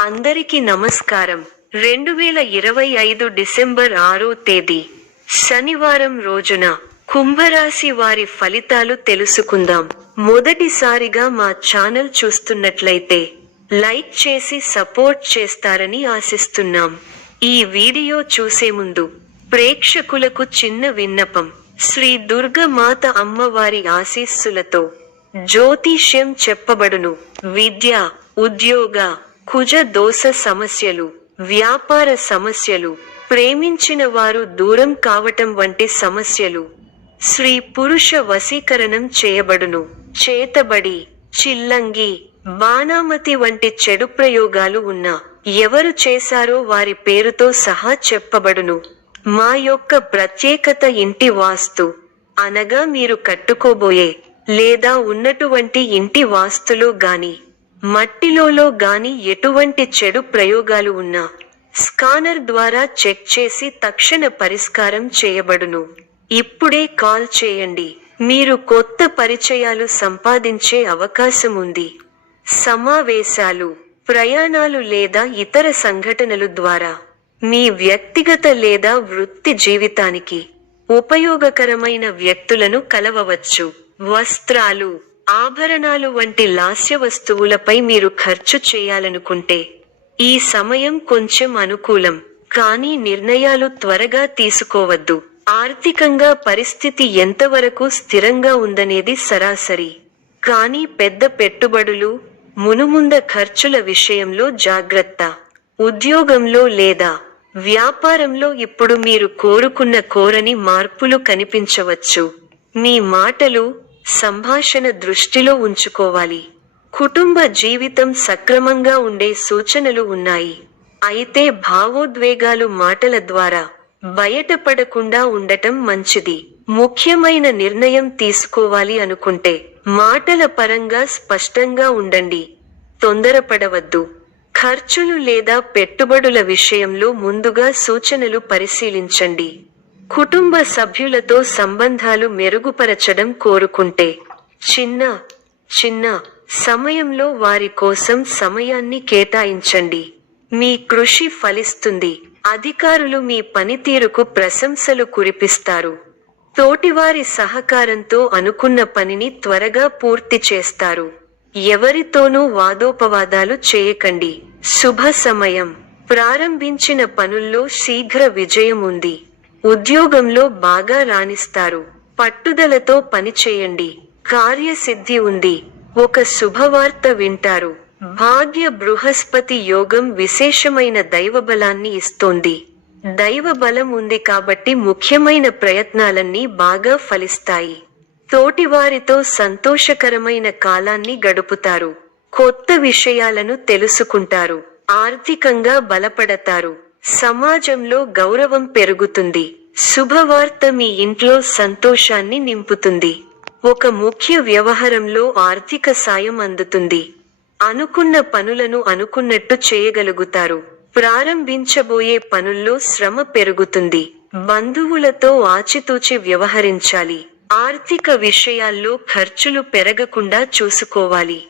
అందరికీ నమస్కారం. 2025 డిసెంబర్ 6వ తేదీ శనివారం రోజున కుంభరాశి వారి ఫలితాలు తెలుసుకుందాం. మొదటిసారిగా మా ఛానల్ చూస్తున్నట్లయితే లైక్ చేసి సపోర్ట్ చేస్తారని ఆశిస్తున్నాం. ఈ వీడియో చూసే ముందు ప్రేక్షకులకు చిన్న విన్నపం. శ్రీ దుర్గమాత అమ్మవారి ఆశీస్సులతో జ్యోతిష్యం చెప్పబడును. విద్య, ఉద్యోగ, కుజ దోష సమస్యలు, వ్యాపార సమస్యలు, ప్రేమించిన వారు దూరం కావటం వంటి సమస్యలు, స్త్రీ పురుష వశీకరణం చేయబడును. చేతబడి, చిల్లంగి, బాణామతి వంటి చెడు ప్రయోగాలు ఉన్నా ఎవరు చేశారో వారి పేరుతో సహా చెప్పబడును. మా యొక్క ప్రత్యేకత ఇంటి వాస్తు అనగా మీరు కట్టుకోబోయే లేదా ఉన్నటువంటి ఇంటి వాస్తులో గాని మట్టిలో గాని ఎటువంటి చెడు ప్రయోగాలు ఉన్నా స్కానర్ ద్వారా చెక్ చేసి తక్షణ పరిష్కారం చేయబడును. ఇప్పుడే కాల్ చేయండి. మీరు కొత్త పరిచయాలు సంపాదించే అవకాశం ఉంది. సమావేశాలు, ప్రయాణాలు లేదా ఇతర సంఘటనలు ద్వారా మీ వ్యక్తిగత లేదా వృత్తి జీవితానికి ఉపయోగకరమైన వ్యక్తులను కలవవచ్చు. వస్త్రాలు, ఆభరణాలు వంటి లాస్య వస్తువులపై మీరు ఖర్చు చేయాలనుకుంటే ఈ సమయం కొంచెం అనుకూలం. కానీ నిర్ణయాలు త్వరగా తీసుకోవద్దు. ఆర్థికంగా పరిస్థితి ఎంతవరకు స్థిరంగా ఉందనేది సరాసరి. కానీ పెద్ద పెట్టుబడులు, మునుముంద ఖర్చుల విషయంలో జాగ్రత్త. ఉద్యోగంలో లేదా వ్యాపారంలో ఇప్పుడు మీరు కోరని మార్పులు కనిపించవచ్చు. మీ మాటలు, సంభాషణ దృష్టిలో ఉంచుకోవాలి. కుటుంబ జీవితం సక్రమంగా ఉండే సూచనలు ఉన్నాయి. అయితే భావోద్వేగాలు మాటల ద్వారా బయటపడకుండా ఉండటం మంచిది. ముఖ్యమైన నిర్ణయం తీసుకోవాలి అనుకుంటే మాటల పరంగా స్పష్టంగా ఉండండి. తొందరపడవద్దు. ఖర్చులు లేదా పెట్టుబడుల విషయంలో ముందుగా సూచనలు పరిశీలించండి. కుటుంబ సభ్యులతో సంబంధాలు మెరుగుపరచడం కోరుకుంటే చిన్న సమయంలో వారి కోసం సమయాన్ని కేటాయించండి. మీ కృషి ఫలిస్తుంది. అధికారులు మీ పనితీరుకు ప్రశంసలు కురిపిస్తారు. తోటివారి సహకారంతో అనుకున్న పనిని త్వరగా పూర్తి చేస్తారు. ఎవరితోనూ వాదోపవాదాలు చేయకండి. శుభ సమయం. ప్రారంభించిన పనుల్లో శీఘ్ర విజయం ఉంది. ఉద్యోగంలో బాగా రాణిస్తారు. పట్టుదలతో పనిచేయండి. కార్యసిద్ధి ఉంది. ఒక శుభవార్త వింటారు. భాగ్య బృహస్పతి యోగం విశేషమైన దైవబలాన్ని ఇస్తోంది. దైవబలం ఉంది కాబట్టి ముఖ్యమైన ప్రయత్నాలన్నీ బాగా ఫలిస్తాయి. తోటివారితో సంతోషకరమైన కాలాన్ని గడుపుతారు. కొత్త విషయాలను తెలుసుకుంటారు. ఆర్థికంగా బలపడతారు. సమాజంలో గౌరవం పెరుగుతుంది. శుభవార్త మీ ఇంట్లో సంతోషాన్ని నింపుతుంది. ఒక ముఖ్య వ్యవహారంలో ఆర్థిక సాయం అందుతుంది. అనుకున్న పనులను అనుకున్నట్టు చేయగలుగుతారు. ప్రారంభించబోయే పనుల్లో శ్రమ పెరుగుతుంది. బంధువులతో ఆచితూచి వ్యవహరించాలి. ఆర్థిక విషయాల్లో ఖర్చులు పెరగకుండా చూసుకోవాలి.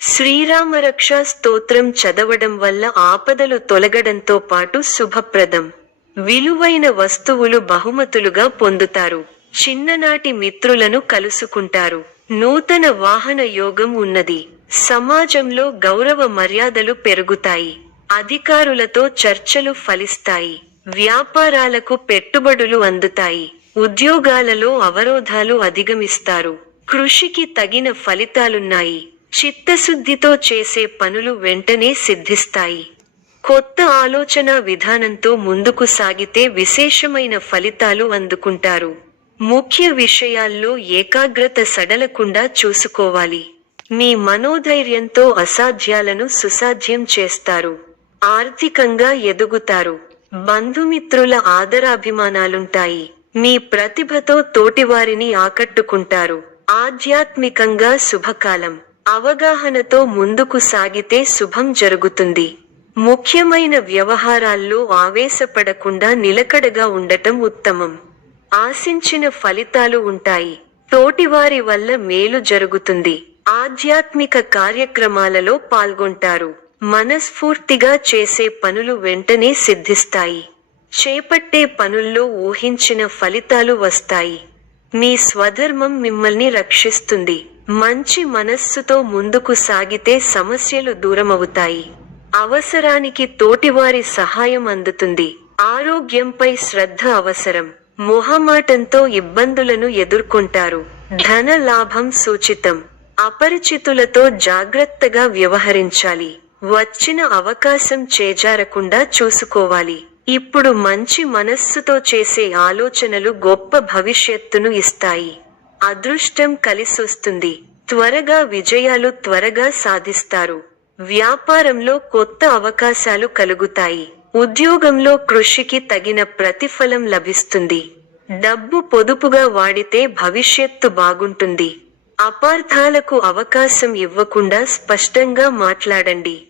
శ్రీరామరక్ష స్తోత్రం చదవడం వల్ల ఆపదలు తొలగడంతో పాటు శుభప్రదం. విలువైన వస్తువులు బహుమతులుగా పొందుతారు. చిన్ననాటి మిత్రులను కలుసుకుంటారు. నూతన వాహన యోగం ఉన్నది. సమాజంలో గౌరవ మర్యాదలు పెరుగుతాయి. అధికారులతో చర్చలు ఫలిస్తాయి. వ్యాపారాలకు పెట్టుబడులు అందుతాయి. ఉద్యోగాలలో అవరోధాలు అధిగమిస్తారు. కృషికి తగిన ఫలితాలున్నాయి. చిత్తశుద్ధితో చేసే పనులు వెంటనే సిద్ధిస్తాయి. కొత్త ఆలోచన విధానంతో ముందుకు సాగితే విశేషమైన ఫలితాలు అందుకుంటారు. ముఖ్య విషయాల్లో ఏకాగ్రత సడలకుండా చూసుకోవాలి. మీ మనోధైర్యంతో అసాధ్యాలను సుసాధ్యం చేస్తారు. ఆర్థికంగా ఎదుగుతారు. బంధుమిత్రుల ఆదరాభిమానాలుంటాయి. మీ ప్రతిభతో తోటివారిని ఆకట్టుకుంటారు. ఆధ్యాత్మికంగా శుభకాలం. అవగాహనతో ముందుకు సాగితే శుభం జరుగుతుంది. ముఖ్యమైన వ్యవహారాల్లో ఆవేశపడకుండా నిలకడగా ఉండటం ఉత్తమం. ఆశించిన ఫలితాలు ఉంటాయి. తోటివారి వల్ల మేలు జరుగుతుంది. ఆధ్యాత్మిక కార్యక్రమాలలో పాల్గొంటారు. మనస్ఫూర్తిగా చేసే పనులు వెంటనే సిద్ధిస్తాయి. చేపట్టే పనుల్లో ఊహించిన ఫలితాలు వస్తాయి. మీ స్వధర్మం మిమ్మల్ని రక్షిస్తుంది. మంచి మనస్సుతో ముందుకు సాగితే సమస్యలు దూరమవుతాయి. అవసరానికి తోటివారి సహాయం అందుతుంది. ఆరోగ్యంపై శ్రద్ధ అవసరం. మొహమాటంతో ఇబ్బందులను ఎదుర్కొంటారు. ధన లాభం సూచితం. అపరిచితులతో జాగ్రత్తగా వ్యవహరించాలి. వచ్చిన అవకాశం చేజారకుండా చూసుకోవాలి. ఇప్పుడు మంచి మనస్సుతో చేసే ఆలోచనలు గొప్ప భవిష్యత్తును ఇస్తాయి. అదృష్టం కలిసొస్తుంది. త్వరగా విజయాలు సాధిస్తారు. వ్యాపారంలో కొత్త అవకాశాలు కలుగుతాయి. ఉద్యోగంలో కృషికి తగిన ప్రతిఫలం లభిస్తుంది. డబ్బు పొదుపుగా వాడితే భవిష్యత్తు బాగుంటుంది. అపార్థాలకు అవకాశం ఇవ్వకుండా స్పష్టంగా మాట్లాడండి.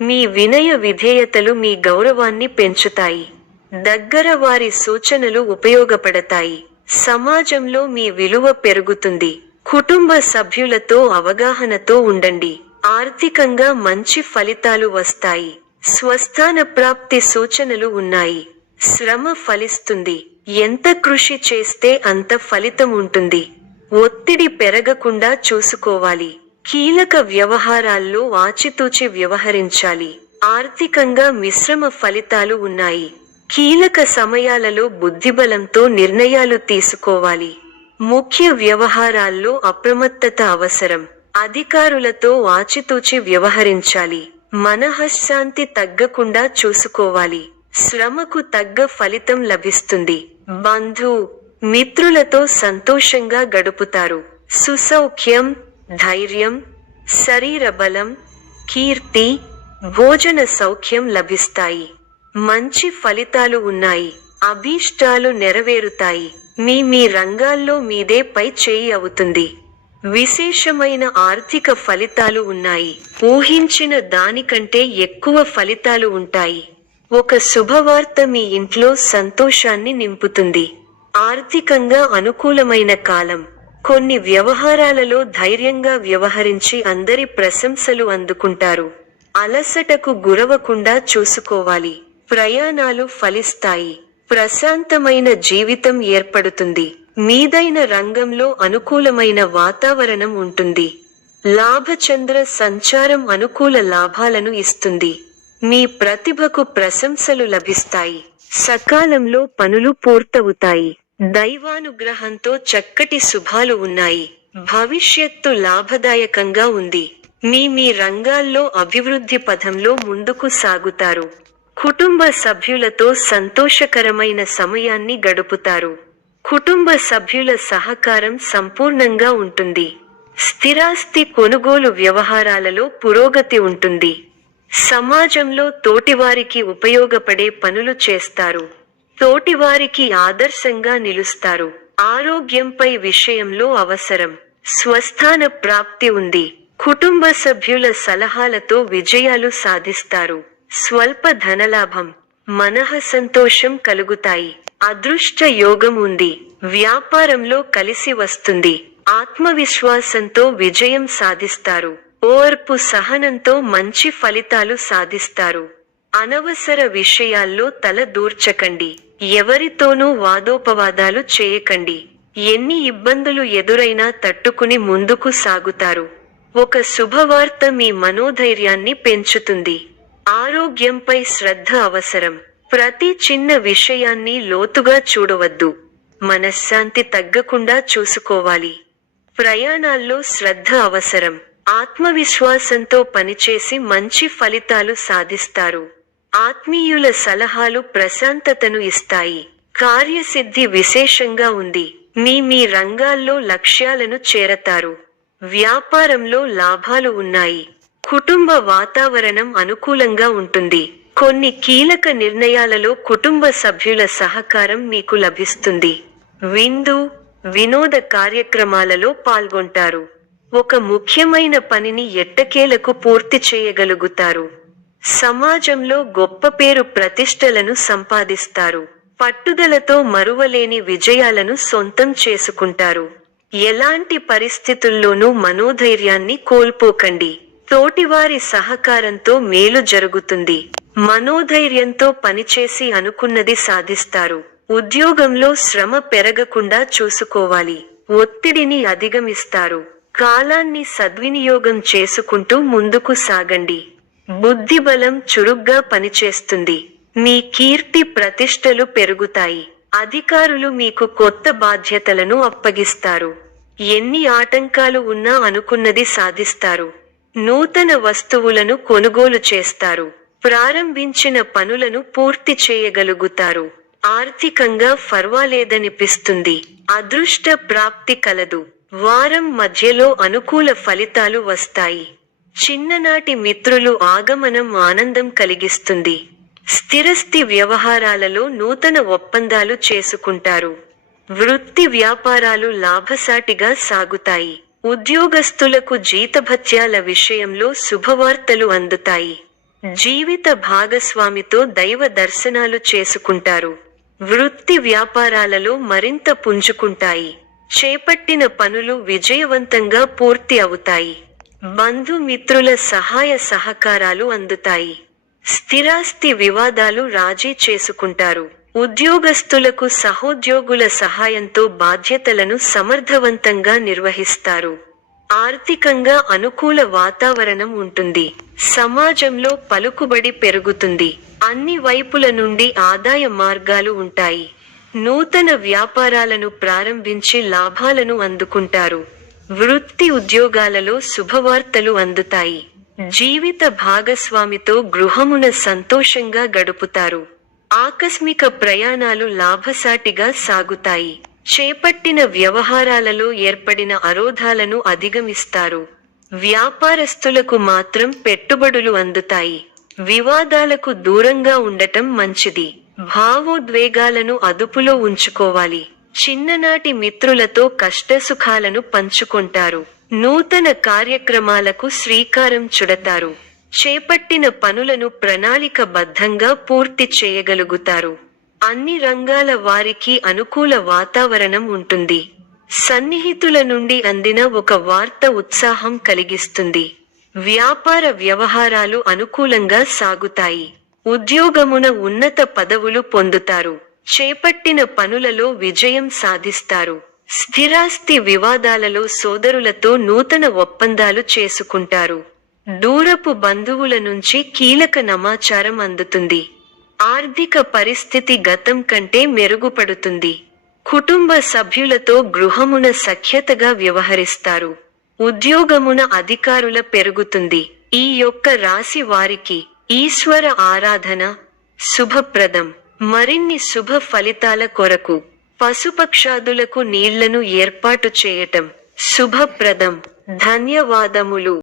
మీ వినయ విధేయతలు మీ గౌరవాన్ని పెంచుతాయి. దగ్గర వారి సూచనలు ఉపయోగపడతాయి. సమాజంలో మీ విలువ పెరుగుతుంది. కుటుంబ సభ్యులతో అవగాహనతో ఉండండి. ఆర్థికంగా మంచి ఫలితాలు వస్తాయి. స్వస్థాన ప్రాప్తి సూచనలు ఉన్నాయి. శ్రమ ఫలిస్తుంది. ఎంత కృషి చేస్తే అంత ఫలితం ఉంటుంది. ఒత్తిడి పెరగకుండా చూసుకోవాలి. కీలక వ్యవహారాల్లో ఆచితూచి వ్యవహరించాలి. ఆర్థికంగా మిశ్రమ ఫలితాలు ఉన్నాయి. కీలక సమయాలలో బుద్ధిబలంతో నిర్ణయాలు తీసుకోవాలి. ముఖ్య వ్యవహారాల్లో అప్రమత్తత అవసరం. అధికారులతో ఆచితూచి వ్యవహరించాలి. మనఃశాంతి తగ్గకుండా చూసుకోవాలి. శ్రమకు తగ్గ ఫలితం లభిస్తుంది. బంధు మిత్రులతో సంతోషంగా గడుపుతారు. సుసౌఖ్యం, ధైర్యం, శరీర బలం, కీర్తి, భోజన సౌఖ్యం లభిస్తాయి. మంచి ఫలితాలు ఉన్నాయి. అభీష్టాలు నెరవేరుతాయి. మీ రంగాల్లో మీదే పై చేయి అవుతుంది. విశేషమైన ఆర్థిక ఫలితాలు ఉన్నాయి. ఊహించిన దానికంటే ఎక్కువ ఫలితాలు ఉంటాయి. ఒక శుభవార్త మీ ఇంట్లో సంతోషాన్ని నింపుతుంది. ఆర్థికంగా అనుకూలమైన కాలం. కొన్ని వ్యవహారాలలో ధైర్యంగా వ్యవహరించి అందరి ప్రశంసలు అందుకుంటారు. అలసటకు గురవకుండా చూసుకోవాలి. ప్రయాణాలు ఫలిస్తాయి. ప్రశాంతమైన జీవితం ఏర్పడుతుంది. మీదైన రంగంలో అనుకూలమైన వాతావరణం ఉంటుంది. లాభచంద్ర సంచారం అనుకూల లాభాలను ఇస్తుంది. మీ ప్రతిభకు ప్రశంసలు లభిస్తాయి. సకాలంలో పనులు పూర్తవుతాయి. దైవానుగ్రహంతో చక్కటి శుభాలు ఉన్నాయి. భవిష్యత్తు లాభదాయకంగా ఉంది. మీ రంగాల్లో అభివృద్ధి పథంలో ముందుకు సాగుతారు. కుటుంబ సభ్యులతో సంతోషకరమైన సమయాన్ని గడుపుతారు. కుటుంబ సభ్యుల సహకారం సంపూర్ణంగా ఉంటుంది. స్థిరాస్తి కొనుగోలు వ్యవహారాలలో పురోగతి ఉంటుంది. సమాజంలో తోటివారికి ఉపయోగపడే పనులు చేస్తారు. తోటివారికి ఆదర్శంగా నిలుస్తారు. ఆరోగ్యంపై విషయంలో అవసరం. స్వస్థాన ప్రాప్తి ఉంది. కుటుంబ సభ్యుల సలహాలతో విజయాలు సాధిస్తారు. స్వల్ప ధనలాభం, మనఃసంతోషం కలుగుతాయి. అదృష్ట యోగం ఉంది. వ్యాపారంలో కలిసి వస్తుంది. ఆత్మవిశ్వాసంతో విజయం సాధిస్తారు. ఓర్పు సహనంతో మంచి ఫలితాలు సాధిస్తారు. అనవసర విషయాల్లో తల దూర్చకండి. ఎవరితోనూ వాదోపవాదాలు చేయకండి. ఎన్ని ఇబ్బందులు ఎదురైనా తట్టుకుని ముందుకు సాగుతారు. ఒక శుభవార్త మీ మనోధైర్యాన్ని పెంచుతుంది. ఆరోగ్యంపై శ్రద్ధ అవసరం. ప్రతి చిన్న విషయాన్ని లోతుగా చూడవద్దు. మనశ్శాంతి తగ్గకుండా చూసుకోవాలి. ప్రయాణాల్లో శ్రద్ధ అవసరం. ఆత్మవిశ్వాసంతో పనిచేసి మంచి ఫలితాలు సాధిస్తారు. ఆత్మీయుల సలహాలు ప్రశాంతతను ఇస్తాయి. కార్యసిద్ధి విశేషంగా ఉంది. మీ రంగాల్లో లక్ష్యాలను చేరతారు. వ్యాపారంలో లాభాలు ఉన్నాయి. కుటుంబ వాతావరణం అనుకూలంగా ఉంటుంది. కొన్ని కీలక నిర్ణయాలలో కుటుంబ సభ్యుల సహకారం మీకు లభిస్తుంది. వినోద కార్యక్రమాలలో పాల్గొంటారు. ఒక ముఖ్యమైన పనిని ఎట్టకేలకు పూర్తి చేయగలుగుతారు. సమాజంలో గొప్ప పేరు ప్రతిష్టలను సంపాదిస్తారు. పట్టుదలతో మరువలేని విజయాలను సొంతం చేసుకుంటారు. ఎలాంటి పరిస్థితుల్లోనూ మనోధైర్యాన్ని కోల్పోకండి. తోటివారి సహకారంతో మేలు జరుగుతుంది. మనోధైర్యంతో పనిచేసి అనుకున్నది సాధిస్తారు. ఉద్యోగంలో శ్రమ పెరగకుండా చూసుకోవాలి. ఒత్తిడిని అధిగమిస్తారు. కాలాన్ని సద్వినియోగం చేసుకుంటూ ముందుకు సాగండి. బుద్ధిబలం చురుగ్గా పనిచేస్తుంది. మీ కీర్తి ప్రతిష్టలు పెరుగుతాయి. అధికారులు మీకు కొత్త బాధ్యతలను అప్పగిస్తారు. ఎన్ని ఆటంకాలు ఉన్నా అనుకున్నది సాధిస్తారు. నూతన వస్తువులను కొనుగోలు చేస్తారు. ప్రారంభించిన పనులను పూర్తి చేయగలుగుతారు. ఆర్థికంగా ఫర్వాలేదనిపిస్తుంది. అదృష్ట ప్రాప్తి కలదు. వారం మధ్యలో అనుకూల ఫలితాలు వస్తాయి. చిన్ననాటి మిత్రులు ఆగమనం ఆనందం కలిగిస్తుంది. స్థిరస్థి వ్యవహారాలలో నూతన ఒప్పందాలు చేసుకుంటారు. వృత్తి వ్యాపారాలు లాభసాటిగా సాగుతాయి. ఉద్యోగస్తులకు జీతభత్యాల విషయంలో శుభవార్తలు అందుతాయి. జీవిత భాగస్వామితో దైవ దర్శనాలు చేసుకుంటారు. వృత్తి వ్యాపారాలలో మరింత పుంజుకుంటాయి. చేపట్టిన పనులు విజయవంతంగా పూర్తి అవుతాయి. బంధుమిత్రుల సహాయ సహకారాలు అందుతాయి. స్థిరాస్తి వివాదాలు రాజీ చేసుకుంటారు. ఉద్యోగస్తులకు సహోద్యోగుల సహాయంతో బాధ్యతలను సమర్థవంతంగా నిర్వహిస్తారు. ఆర్థికంగా అనుకూల వాతావరణం ఉంటుంది. సమాజంలో పలుకుబడి పెరుగుతుంది. అన్ని వైపుల నుండి ఆదాయ మార్గాలు ఉంటాయి. నూతన వ్యాపారాలను ప్రారంభించి లాభాలను అందుకుంటారు. వృత్తి ఉద్యోగాలలో శుభవార్తలు అందుతాయి. జీవిత భాగస్వామితో గృహమున సంతోషంగా గడుపుతారు. ఆకస్మిక ప్రయాణాలు లాభసాటిగా సాగుతాయి. చేపట్టిన వ్యవహారాలలో ఏర్పడిన అవరోధాలను అధిగమిస్తారు. వ్యాపారస్తులకు మాత్రం పెట్టుబడులు అందుతాయి. వివాదాలకు దూరంగా ఉండటం మంచిది. భావోద్వేగాలను అదుపులో ఉంచుకోవాలి. చిన్ననాటి మిత్రులతో కష్టసుఖాలను పంచుకుంటారు. నూతన కార్యక్రమాలకు శ్రీకారం చుడతారు. చేపట్టిన పనులను ప్రణాళికబద్ధంగా పూర్తి చేయగలుగుతారు. అన్ని రంగాల వారికి అనుకూల వాతావరణం ఉంటుంది. సన్నిహితుల నుండి అందిన ఒక వార్త ఉత్సాహం కలిగిస్తుంది. వ్యాపార వ్యవహారాలు అనుకూలంగా సాగుతాయి. ఉద్యోగమున ఉన్నత పదవులు పొందుతారు. చేపట్టిన పనులలో విజయం సాధిస్తారు. స్థిరాస్తి వివాదాలలో సోదరులతో నూతన ఒప్పందాలు చేసుకుంటారు. దూరపు బంధువుల నుంచి కీలక సమాచారం అందుతుంది. ఆర్థిక పరిస్థితి గతం కంటే మెరుగుపడుతుంది. కుటుంబ సభ్యులతో గృహమున సఖ్యతగా వ్యవహరిస్తారు. ఉద్యోగమున అధికారుల పెరుగుతుంది. ఈ యొక్క రాశి వారికి ఈశ్వర ఆరాధన శుభప్రదం. మరిన్ని శుభ ఫలితాల కొరకు పశుపక్షాదులకు నీళ్లను ఏర్పాటు చేయటం శుభప్రదం. ధన్యవాదములు.